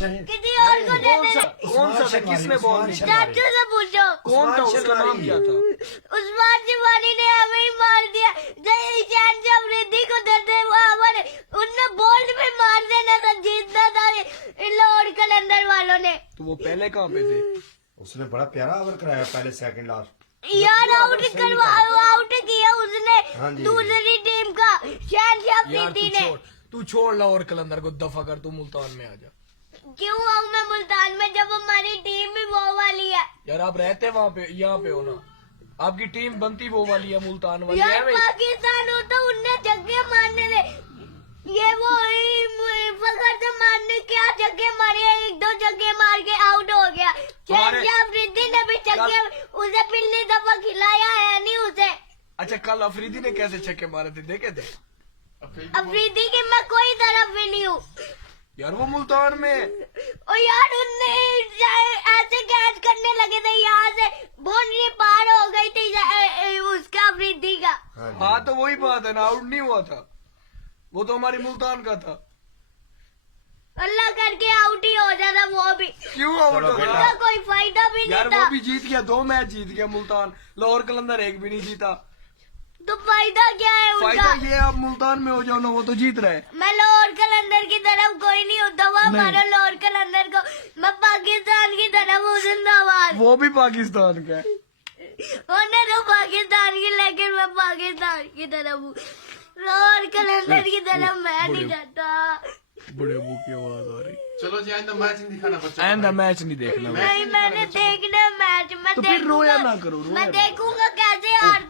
किसी और को दे दे। कौन सा था, किसने बॉल दी? चाचू से पूछो। कौन था, उसका नाम क्या था? उस्मान शिवानी ने हमें ही मार दिया। जय ईशान से अफरीदी को देते वो हमारे उनने बोल्ड में मार देना था, जीतना था इन लाहौर कलंदर वालों ने। तो वो पहले कहाँ पे थे? उसने बड़ा प्यारा ओवर कराया पहले सेकंड लास्ट। यार आउट करवा आउट किया उसने हाँ जी। दूसरी टीम का शहनशाह यार अफरीदी ने। तू छोड़ लाहौर कलंदर को, दफा कर, तू मुल्तान में आ जा। क्यों आऊँ मैं मुल्तान में जब हमारी टीम भी वो वाली है। यार आप रहते वहाँ पे, यहाँ पे हो ना, आपकी टीम बनती वो वाली है, मुल्तान वाली है यार भाई। पाकिस्तान हो तो उनने छक्के मारने थे, ये वो फखर से मारने क्या छक्के मारे, एक दो छक्के मार के आउट हो गया। शहनशाह अफरीदी ने भी छक्के उसे पिछली दफा खिलाया है नहीं उसे। अच्छा, कल अफरीदी ने कैसे छक्के मारे थे, देखे थे? अफरीदी की मैं कोई तरफ भी नहीं हूँ। यार वो मुल्तान में। और यार उनने ऐसे कैच करने लगे थे, यहाँ से बाउंड्री पार हो गई थी उसका अफरीदी का। हाँ तो वही बात है ना, आउट नहीं हुआ था वो, तो हमारी मुल्तान का था। अल्लाह करके आउट ही हो जाता वो भी। क्यों आउट हो उसका गया? कोई फायदा भी यार नहीं वो था। भी जीत गया, 2 मैच जीत गया मुल्तान, लाहौर कलंदर एक भी नहीं जीता। तो फायदा क्या है उनका? फायदा ये आप मुल्तान में हो जाओ ना, वो तो जीत रहे। मैं लाहौर कलंदर की तरफ कोई नहीं होता, वो हमारा लाहौर कलंदर को, मैं पाकिस्तान की तरफ हूँ, जिंदाबाद। वो भी पाकिस्तान का है। होने तो पाकिस्तान की, लेकिन मैं पाकिस्तान की तरफ हूँ, लाहौर कलंदर की तरफ मैं नहीं जाता। बड़े मुंह की आवाज आ रही। चलो जी आइंदा मैच नहीं दिखाना बच्चों को। आइंदा मैच नहीं देखना। नहीं मैंने देखना मैच, मैं तो फिर रोया देखूंगा, ना करो, रोया मैं ना। देखूंगा कैसे हारते